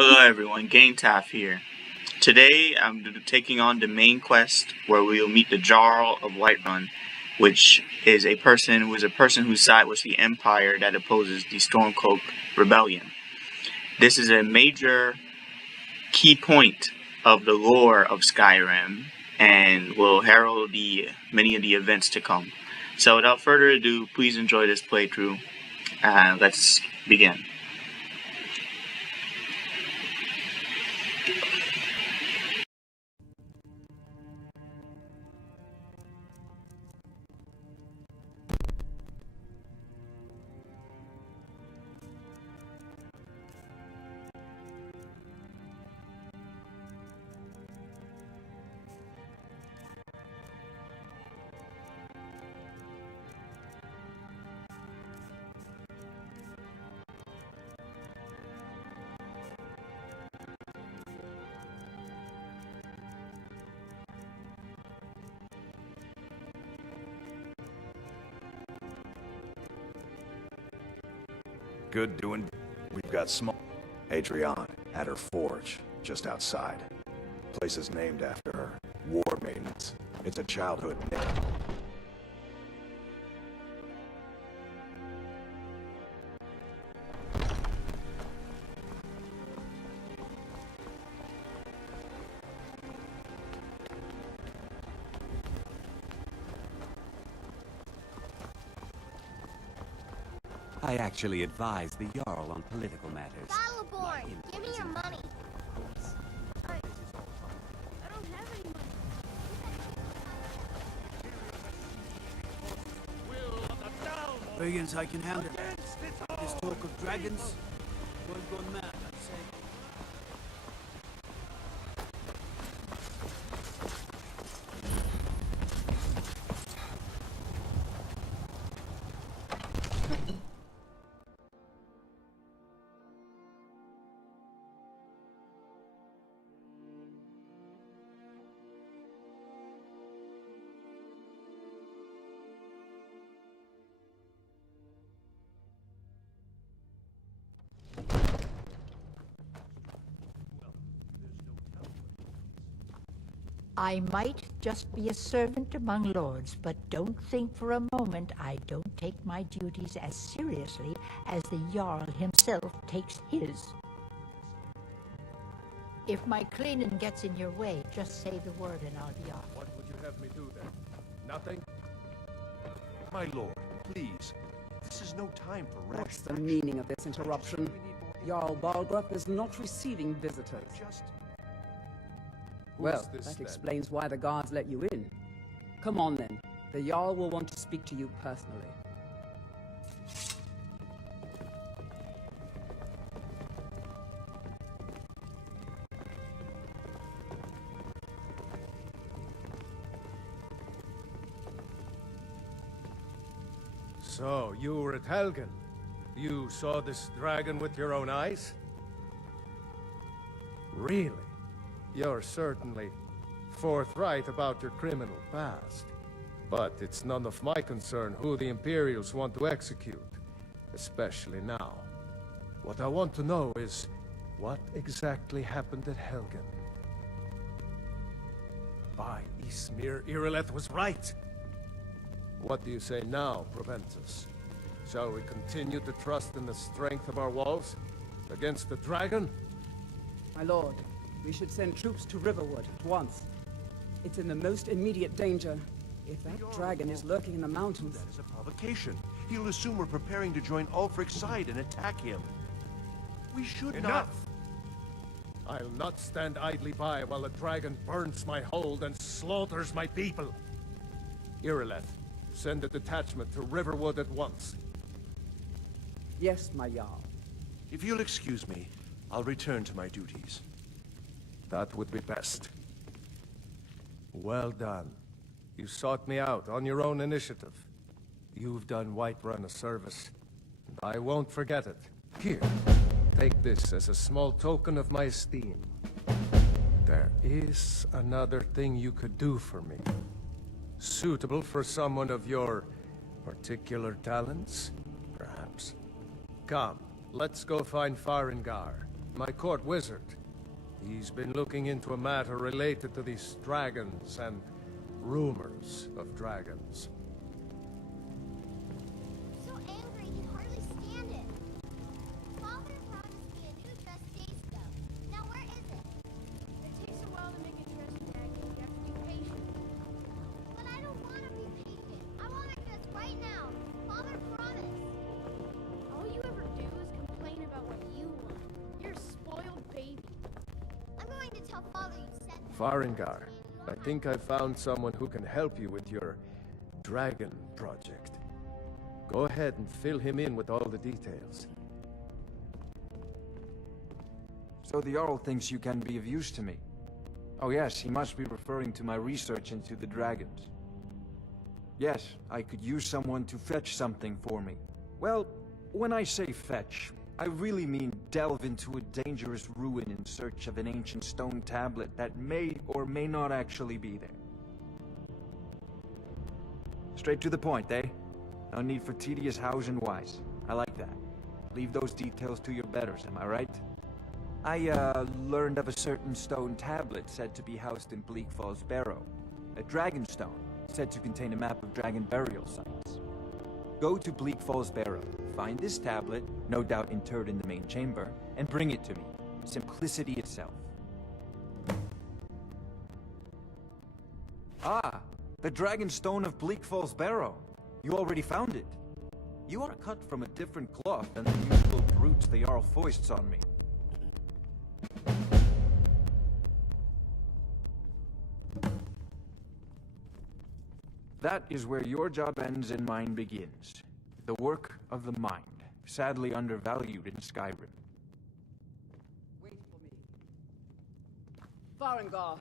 Hello everyone, Gaintaff here. Today I'm taking on the main quest where we will meet the Jarl of Whiterun, which is a person whose side was the Empire that opposes the Stormcloak Rebellion. This is a major key point of the lore of Skyrim and will herald many of the events to come. So without further ado, please enjoy this playthrough. Let's begin. Good doing. We've got small. Adrian at her forge, just outside. Place is named after her. War Maidens. It's a childhood name. I actually advise the Jarl on political matters. Battleborn, give me your money. I don't have any money. Brigands I can handle. This talk of dragons, world gone mad, I'd say. I might just be a servant among lords, but don't think for a moment I don't take my duties as seriously as the Jarl himself takes his. If my cleaning gets in your way, just say the word and I'll be off. What would you have me do then? Nothing? My lord, please. This is no time for rash. What's the meaning of this interruption? Jarl Balgruuf is not receiving visitors. Well, that explains why the guards let you in. Come on then. The Jarl will want to speak to you personally. So, you were at Helgen. You saw this dragon with your own eyes? Really? You're certainly forthright about your criminal past. But it's none of my concern who the Imperials want to execute, especially now. What I want to know is, what exactly happened at Helgen? By Ysmir, Irileth was right! What do you say now, Proventus? Shall we continue to trust in the strength of our walls against the dragon? My lord, we should send troops to Riverwood at once. It's in the most immediate danger. If that dragon is lurking in the mountains... That is a provocation. He'll assume we're preparing to join Ulfric's side and attack him. We should Enough! I'll not stand idly by while the dragon burns my hold and slaughters my people. Irileth, send a detachment to Riverwood at once. Yes, my Jarl. If you'll excuse me, I'll return to my duties. That would be best. Well done. You sought me out on your own initiative. You've done Whiterun a service, and I won't forget it. Here, take this as a small token of my esteem. There is another thing you could do for me. Suitable for someone of your particular talents, perhaps. Come, let's go find Farengar. my court wizard. He's been looking into a matter related to these dragons and rumors of dragons. So angry, he can hardly stand it. Father promised me a new dress days ago. Now where is it? It takes a while to make a dress, Maggie. You have to be patient. But I don't want to be patient. I want a dress right now. Father promised. All you ever do is complain about what you want. You're a spoiled baby. I'm going to tell Father you said that. Farengar, I think I found someone who can help you with your dragon project. Go ahead and fill him in with all the details. So the Jarl thinks you can be of use to me. Oh yes, he must be referring to my research into the dragons. Yes, I could use someone to fetch something for me. Well, when I say fetch, I really mean delve into a dangerous ruin in search of an ancient stone tablet that may or may not actually be there. Straight to the point, eh? No need for tedious hows and whys. I like that. Leave those details to your betters, am I right? I, learned of a certain stone tablet said to be housed in Bleak Falls Barrow. A dragon stone, said to contain a map of dragon burial sites. Go to Bleak Falls Barrow, find this tablet, no doubt interred in the main chamber, and bring it to me. Simplicity itself. Ah, the Dragon Stone of Bleak Falls Barrow. You already found it. You are cut from a different cloth than the usual brutes the Jarl foists on me. That is where your job ends and mine begins. The work of the mind, sadly undervalued in Skyrim. Wait for me. Farengar.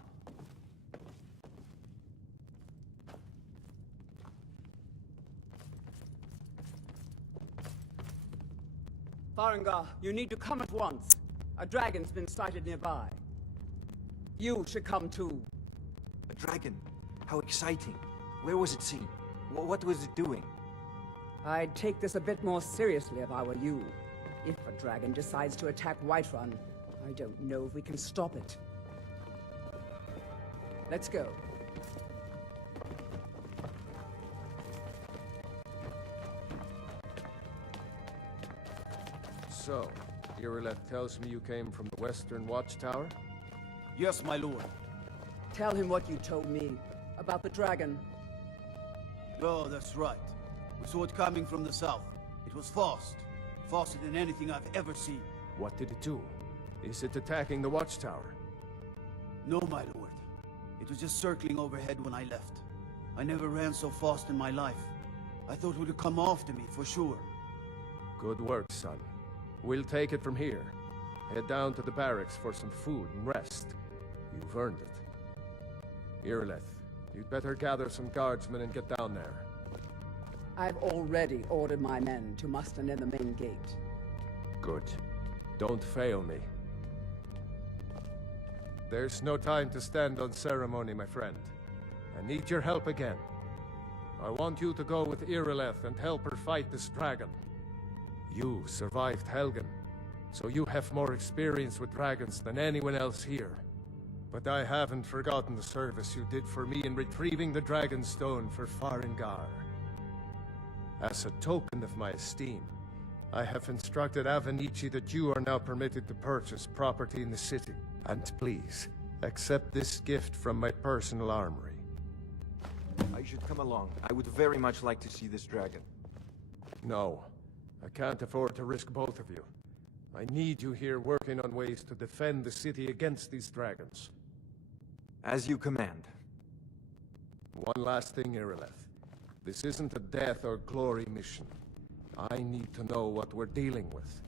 Farengar, you need to come at once. A dragon's been sighted nearby. You should come too. A dragon? How exciting. Where was it seen? What was it doing? I'd take this a bit more seriously if I were you. If a dragon decides to attack Whiterun, I don't know if we can stop it. Let's go. So, Irileth tells me you came from the Western Watchtower? Yes, my lord. Tell him what you told me about the dragon. Oh, that's right. We saw it coming from the south. It was fast. Faster than anything I've ever seen. What did it do? Is it attacking the Watchtower? No, my lord. It was just circling overhead when I left. I never ran so fast in my life. I thought it would come after me, for sure. Good work, son. We'll take it from here. Head down to the barracks for some food and rest. You've earned it. Irileth, you'd better gather some guardsmen and get down there. I've already ordered my men to muster near the main gate. Good. Don't fail me. There's no time to stand on ceremony, my friend. I need your help again. I want you to go with Irileth and help her fight this dragon. You survived Helgen, so you have more experience with dragons than anyone else here. But I haven't forgotten the service you did for me in retrieving the Dragon Stone for Farengar. As a token of my esteem, I have instructed Avenici that you are now permitted to purchase property in the city. And please, accept this gift from my personal armory. I should come along. I would very much like to see this dragon. No, I can't afford to risk both of you. I need you here working on ways to defend the city against these dragons. As you command. One last thing, Irileth. This isn't a death or glory mission. I need to know what we're dealing with.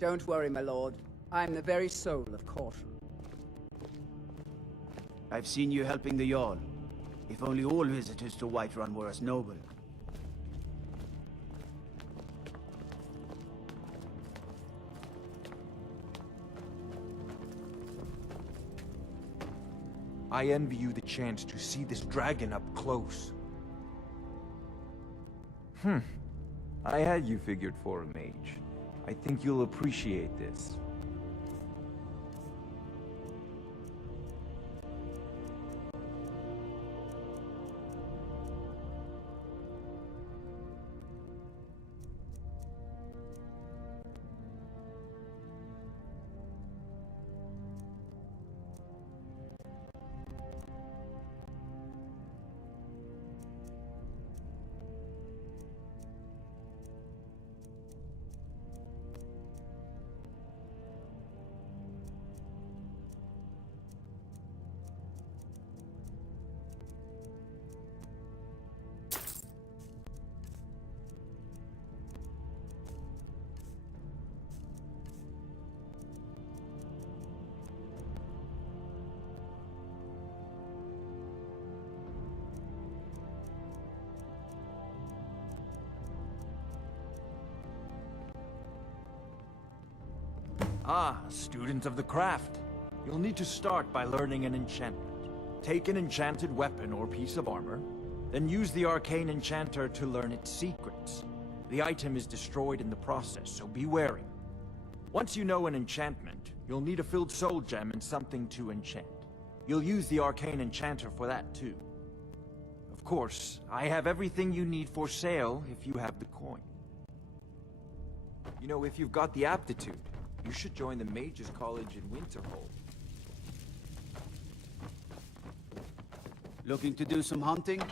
Don't worry, my lord. I'm the very soul of caution. I've seen you helping the Jarl. If only all visitors to Whiterun were as noble. I envy you the chance to see this dragon up close. I had you figured for a mage. I think you'll appreciate this. Ah, a student of the craft. You'll need to start by learning an enchantment. Take an enchanted weapon or piece of armor, then use the arcane enchanter to learn its secrets. The item is destroyed in the process, so be wary. Once you know an enchantment, you'll need a filled soul gem and something to enchant. You'll use the arcane enchanter for that too. Of course, I have everything you need for sale if you have the coin. You know, if you've got the aptitude, you should join the Mages College in Winterhold. Looking to do some hunting?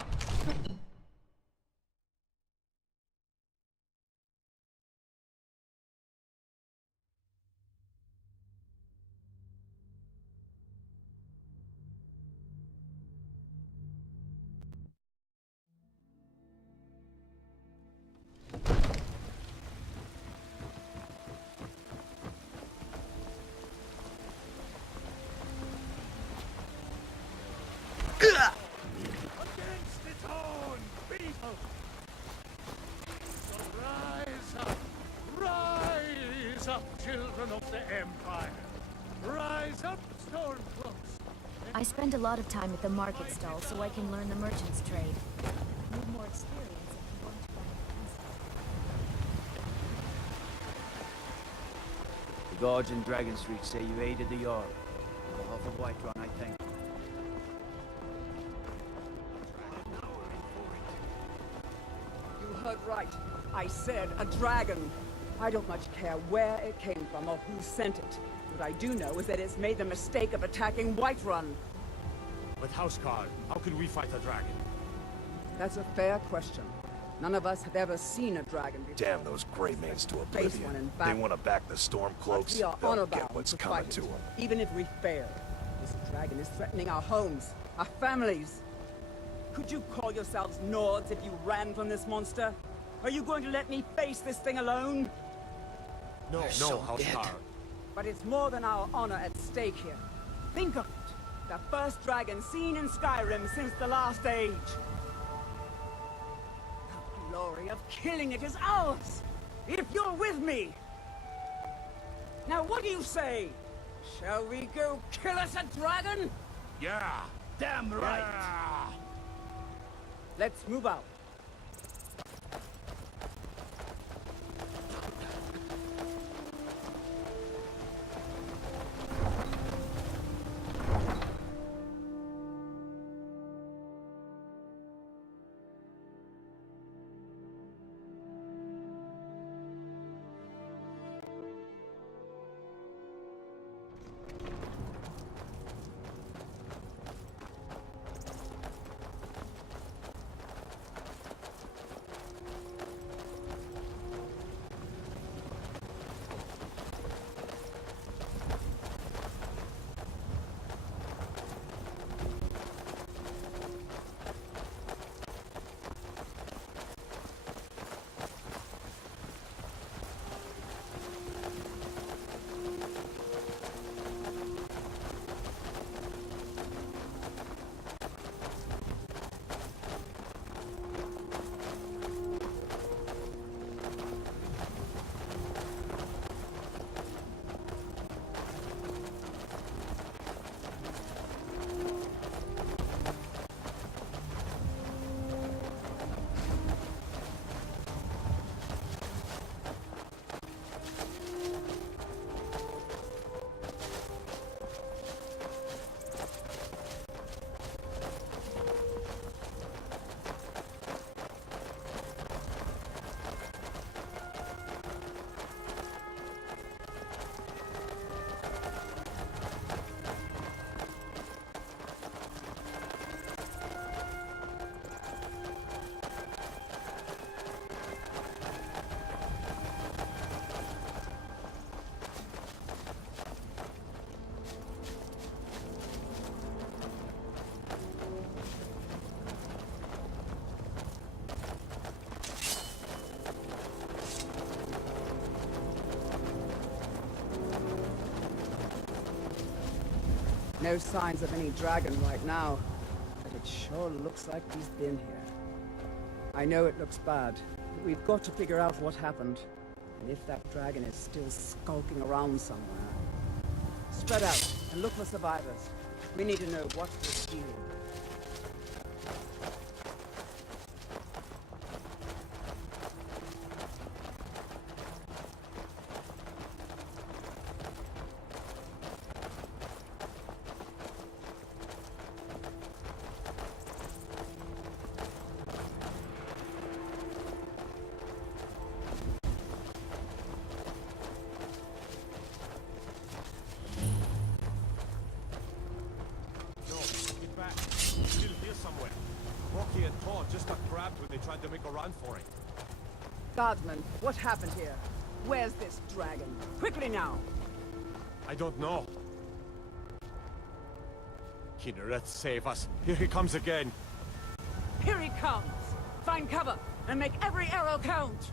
Against its own beetle! So rise up, children of the Empire! Rise up, Stormcloaks! I spend a lot of time at the market stall so I can learn the merchant's trade. Need more experience if you want to run a business. The guards in Dragon Street say you aided the Jarl. On behalf of Whiterun, I thank you. You heard right. I said a dragon. I don't much care where it came from or who sent it. What I do know is that it's made the mistake of attacking Whiterun. But Houseguard, how can we fight a dragon? That's a fair question. None of us have ever seen a dragon before. Damn those Greymanes to Face one oblivion. in They battle. want to back the Stormcloaks. We are They'll honor get bound what's to coming fight to it, them. even if we fail. This dragon is threatening our homes, our families. Could you call yourselves Nords if you ran from this monster? Are you going to let me face this thing alone? No, Houseguard. But it's more than our honor at stake here. Think of it. The first dragon seen in Skyrim since the last age. The glory of killing it is ours, if you're with me. Now what do you say? Shall we go kill us a dragon? Yeah! Damn right! Yeah. Let's move out. No signs of any dragon right now, but it sure looks like he's been here. I know it looks bad, but we've got to figure out what happened, and if that dragon is still skulking around somewhere. Spread out and look for survivors. We need to know what we're stealing. Just got grabbed when they tried to make a run for it. Guardsman, what happened here? Where's this dragon? Quickly now! I don't know. Kinneret, save us. Here he comes again. Here he comes! Find cover and make every arrow count!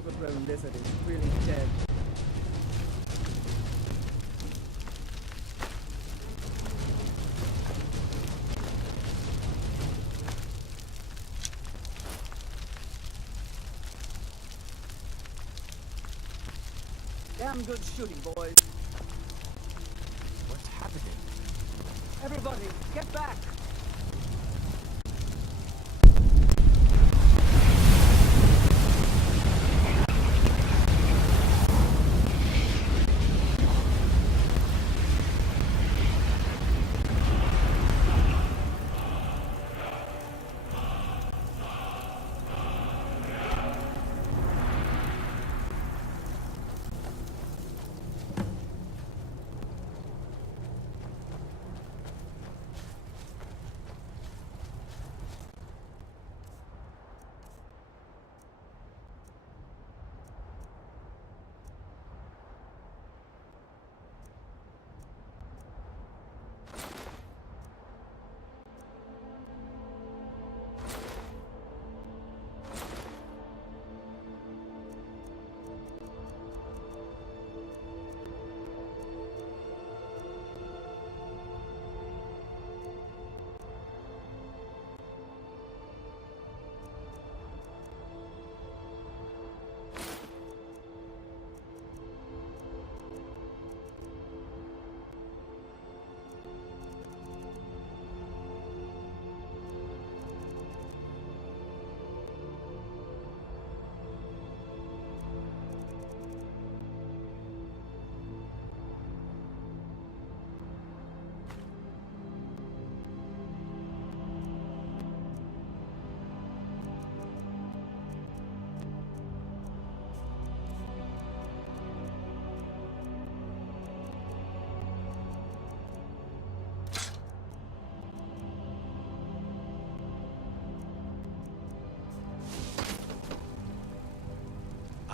overgrown lizard is really dead. Damn good shooting, boys. What's happening? Everybody, get back!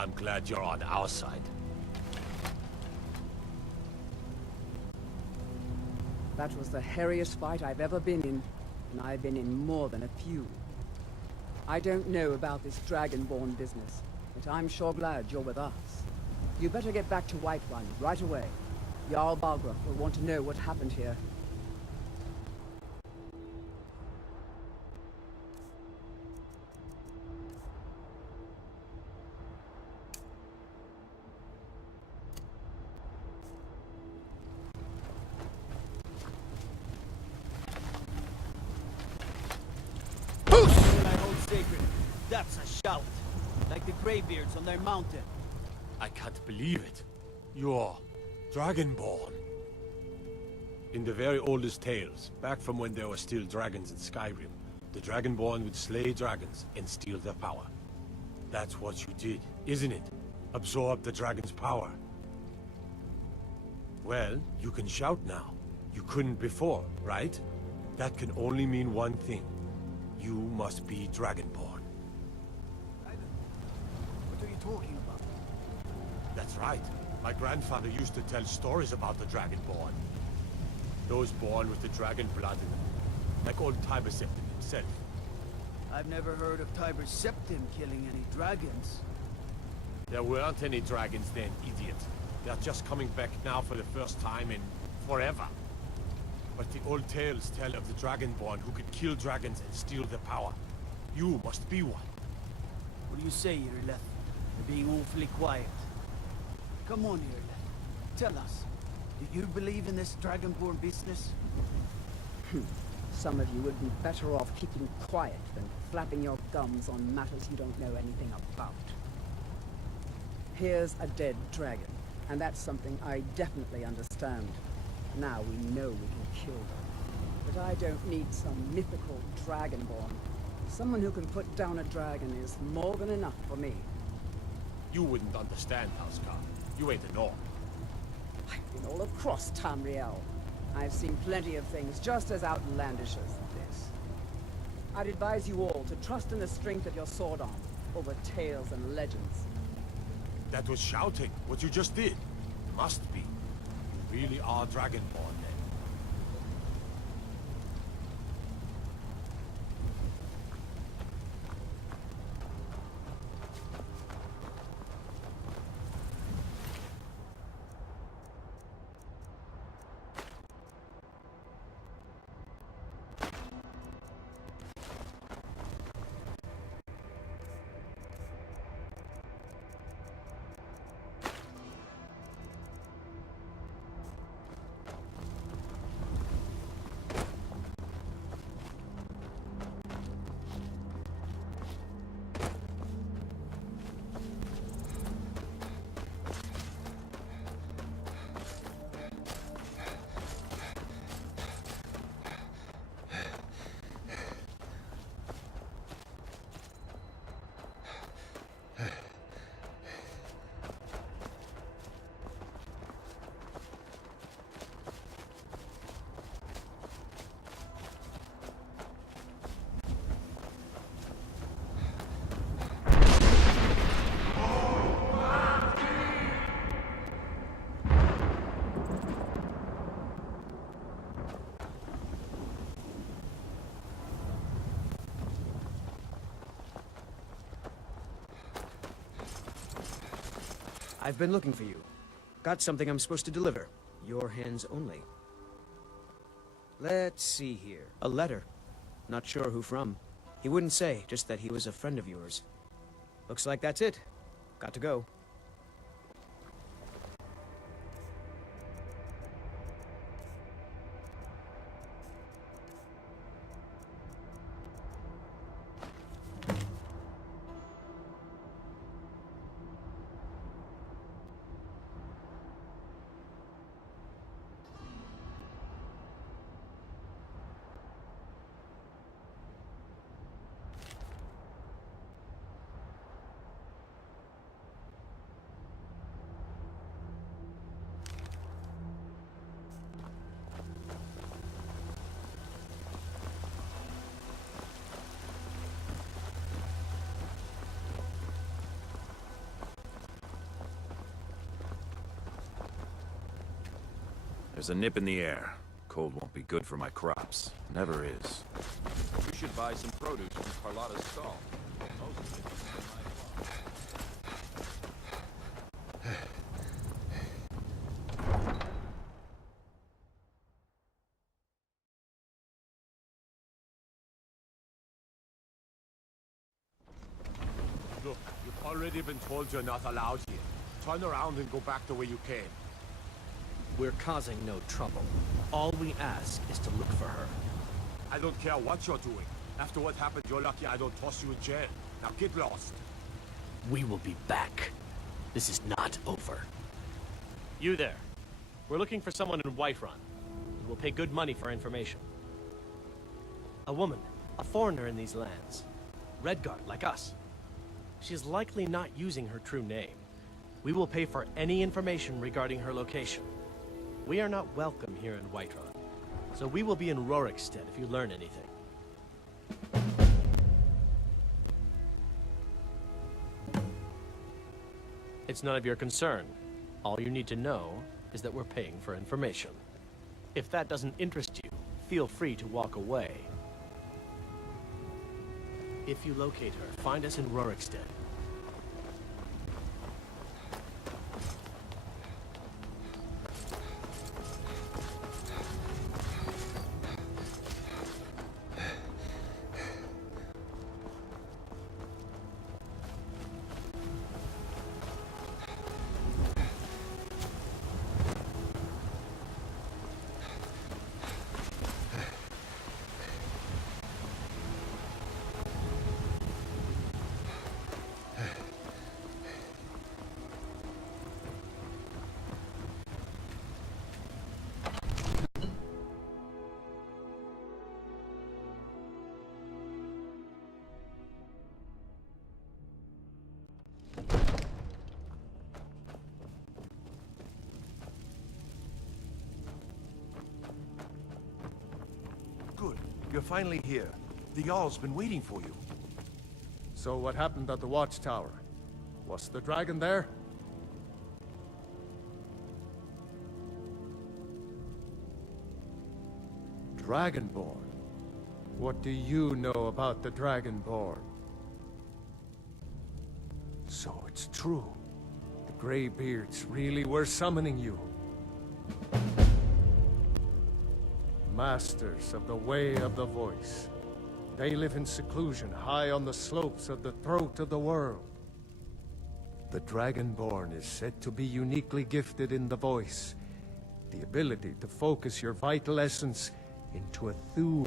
I'm glad you're on our side. That was the hairiest fight I've ever been in, and I've been in more than a few. I don't know about this Dragonborn business, but I'm sure glad you're with us. You better get back to Whiterun right away. Jarl Balgruuf will want to know what happened here. What I hold sacred, that's a shout. Like the Greybeards on their mountain. I can't believe it. You're Dragonborn. In the very oldest tales, back from when there were still dragons in Skyrim, the Dragonborn would slay dragons and steal their power. That's what you did, isn't it? Absorb the dragon's power. Well, you can shout now. You couldn't before, right? That can only mean one thing. You must be Dragonborn. What are you talking about? That's right. My grandfather used to tell stories about the Dragonborn. Those born with the dragon blood in them. Like old Tiber Septim himself. I've never heard of Tiber Septim killing any dragons. There weren't any dragons then, idiot. They're just coming back now for the first time in forever. But the old tales tell of the Dragonborn who could kill dragons and steal their power. You must be one. What do you say, Irleth? You're being awfully quiet. Come on, Irleth. Tell us. Do you believe in this Dragonborn business? Some of you would be better off keeping quiet than flapping your gums on matters you don't know anything about. Here's a dead dragon, and that's something I definitely understand. Now we know we can kill them. But I don't need some mythical Dragonborn. Someone who can put down a dragon is more than enough for me. You wouldn't understand, Housecar. You ain't an orc. I've been all across Tamriel. I've seen plenty of things just as outlandish as this. I'd advise you all to trust in the strength of your sword arm over tales and legends. That was shouting, what you just did. Must be. You really are Dragonborn then. I've been looking for you. Got something I'm supposed to deliver. Your hands only. Let's see here. A letter. Not sure who from. He wouldn't say, just that he was a friend of yours. Looks like that's it. Got to go. There's a nip in the air. Cold won't be good for my crops. Never is. We should buy some produce from Carlotta's stall. Most of it is in my farm. Look, you've already been told you're not allowed here. Turn around and go back the way you came. We're causing no trouble. All we ask is to look for her. I don't care what you're doing. After what happened, you're lucky I don't toss you in jail. Now get lost. We will be back. This is not over. You there. We're looking for someone in Whiterun. We'll pay good money for information. A woman, a foreigner in these lands. Redguard, like us. She's likely not using her true name. We will pay for any information regarding her location. We are not welcome here in Whiterun, so we will be in Rorikstead if you learn anything. It's none of your concern. All you need to know is that we're paying for information. If that doesn't interest you, feel free to walk away. If you locate her, find us in Rorikstead. Good. You're finally here. The Jarl's been waiting for you. So what happened at the watchtower? Was the dragon there? Dragonborn? What do you know about the Dragonborn? So it's true. The Greybeards really were summoning you. Masters of the Way of the Voice. They live in seclusion high on the slopes of the throat of the world. The Dragonborn is said to be uniquely gifted in the voice, the ability to focus your vital essence into a thum,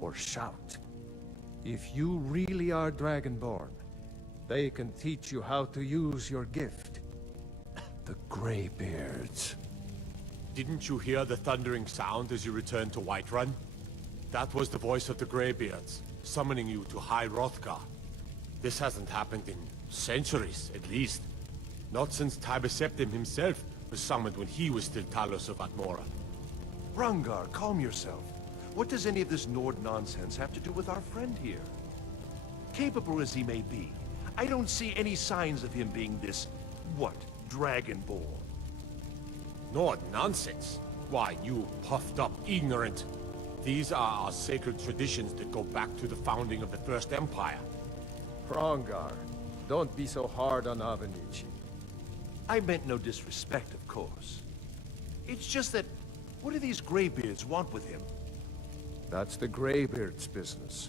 or shout. If you really are Dragonborn, they can teach you how to use your gift. The Greybeards. Didn't you hear the thundering sound as you returned to Whiterun? That was the voice of the Greybeards, summoning you to High Hrothgar. This hasn't happened in centuries, at least. Not since Tiber Septim himself was summoned when he was still Talos of Atmora. Rangar, calm yourself. What does any of this Nord nonsense have to do with our friend here? Capable as he may be, I don't see any signs of him being this, what, Dragonborn? Nord nonsense? Why, you puffed up ignorant. These are our sacred traditions that go back to the founding of the First Empire. Hrongar, don't be so hard on Avenici. I meant no disrespect, of course. It's just that, what do these Greybeards want with him? That's the Greybeards' business,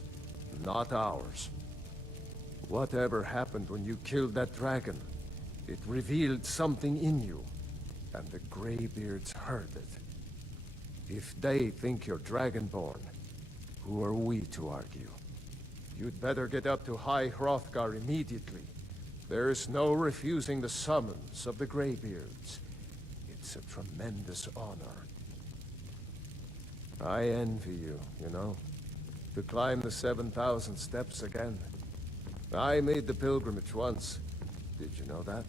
not ours. Whatever happened when you killed that dragon, it revealed something in you, and the Greybeards heard it. If they think you're Dragonborn, who are we to argue? You'd better get up to High Hrothgar immediately. There's no refusing the summons of the Greybeards. It's a tremendous honor. I envy you, you know, to climb the 7,000 steps again. I made the pilgrimage once. Did you know that?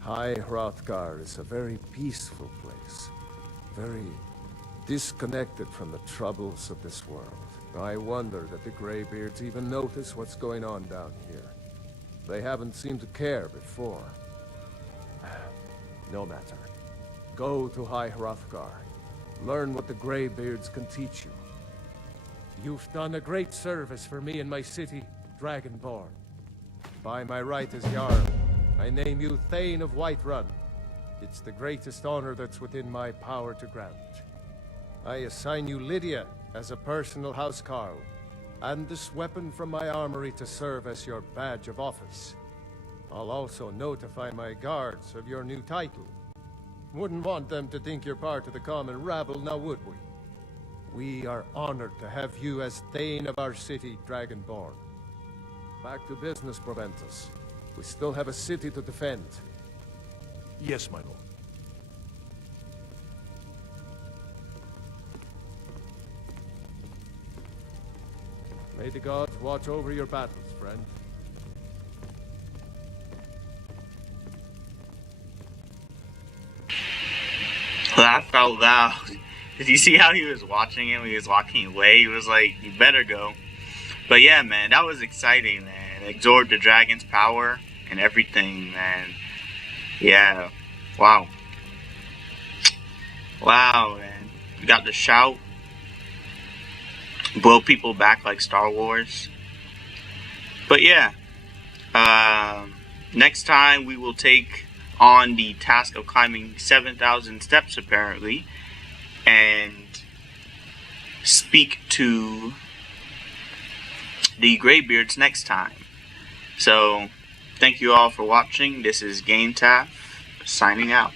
High Hrothgar is a very peaceful place. Very disconnected from the troubles of this world. I wonder that the Greybeards even notice what's going on down here. They haven't seemed to care before. No matter. Go to High Hrothgar. Learn what the Greybeards can teach you. You've done a great service for me and my city, Dragonborn. By my right as Jarl, I name you Thane of Whiterun. It's the greatest honor that's within my power to grant. I assign you Lydia as a personal housecarl, and this weapon from my armory to serve as your badge of office. I'll also notify my guards of your new title. Wouldn't want them to think you're part of the common rabble, now would we? We are honored to have you as Thane of our city, Dragonborn. Back to business, Proventus. We still have a city to defend. Yes, my lord. May the gods watch over your battles, friend. Laugh out loud. Did you see how he was watching him when he was walking away? He was like, you better go. But yeah, man, that was exciting, man. Absorb the dragon's power and everything, man. Yeah. Wow. Wow, man. We got the shout. Blow people back like Star Wars. But yeah. Next time we will take on the task of climbing 7,000 steps, apparently, and speak to the Greybeards next time. So, thank you all for watching. This is GameTaff, signing out.